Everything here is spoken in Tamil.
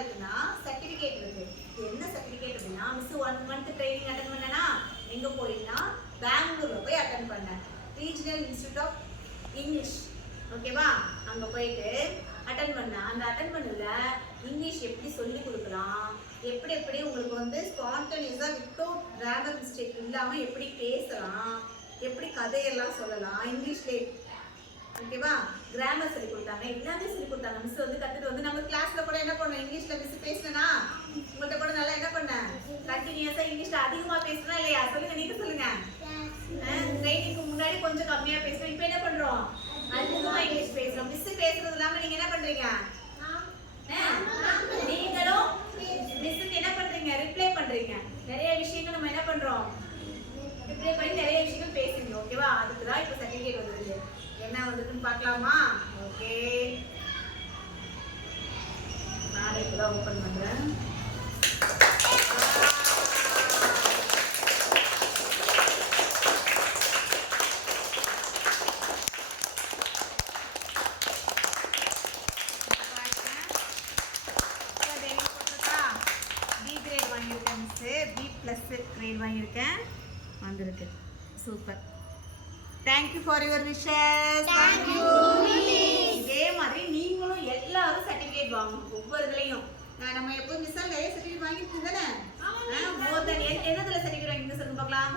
இருக்குன்னா சர்டிஃபிகேட் இருக்கு. என்ன சர்டிஃபிகேட் அப்படின்னா மிஸ் 1 மந்த் ட்ரைனிங் அட்டன் பண்ணனா எங்க போயினா பெங்களூர்ல போய் அட்டன் பண்ணேன். Regional institute of English. ஓகேவா? அங்க போயிட்டு அட்டன் பண்ணேன். அந்த அட்டன் பண்ணதுல இங்கிலீஷ் எப்படி சொல்லி கொடுக்கலாம், எப்படி எப்படி உங்களுக்கு வந்து ஸ்பான்டேனியஸா வித்தவுட் கிராமர் மிஸ்டேக் இல்லாம எப்படி பேசலாம், எப்படி கதையெல்லாம் சொல்லலாம் இங்கிலீஷ்லேயே. ஓகேவா? கிராமர் சொல்லி கொடுத்தாங்க, எல்லாமே சொல்லி கொடுத்தாங்க. மிஸ் வந்து கற்றுட்டு வந்து நம்ம கிளாஸ்ல கூட என்ன பண்ணோம், இங்கிலீஷ்ல மிஸ் பேசினா உங்கள்கிட்ட கூட நல்லா என்ன பண்ணேன், கண்டினியூஸா இங்கிலீஷ்ல அதிகமாக பேசுனா இல்லையா? சொல்லுங்க, நீங்க சொல்லுங்க. ட்ரைனிங்க்கு முன்னாடி கொஞ்சம் கம்மியா பேசுறோம், இப்போ என்ன பண்றோம், அதிகமா இங்கிலீஷ் பேசுறோம். மிஸ் பேசுறது இல்லாம நீங்க என்ன பண்றீங்க, நீங்களும் மிஸ்ஸுக்கு என்ன பண்றீங்க, ரிப்ளை பண்றீங்க. நிறைய விஷயங்கள் நம்ம என்ன பண்றோம், ரிப்ளை பண்ணி நிறைய விஷயங்கள் பேசுறீங்க. ஓகேவா? அதுக்கு தான் இப்போ சர்டிஃபிகேட் வந்துருக்கு. என்ன வந்திருக்குன்னு பார்க்கலாமா? ஓகே, நான் இப்போ தான் ஓப்பன் பண்றேன். கிரேட் வாங்கியிருக்கேன், வந்திருக்கு. Super. Thank you for your wishes. Thank you. இதே மாதிரி நீங்களும் எல்லாரும் சர்டிஃபிகேட் வாங்கணும் ஒவ்வொரு இதுலையும். நம்ம எப்போ மிஸ் நிறைய சர்டிஃபிகேட் வாங்கிட்டு தானே, மோர் தென் என்னதுல சர்டிஃபிகேட் வாங்கிட்டு சொல்லுங்க பார்க்கலாம்.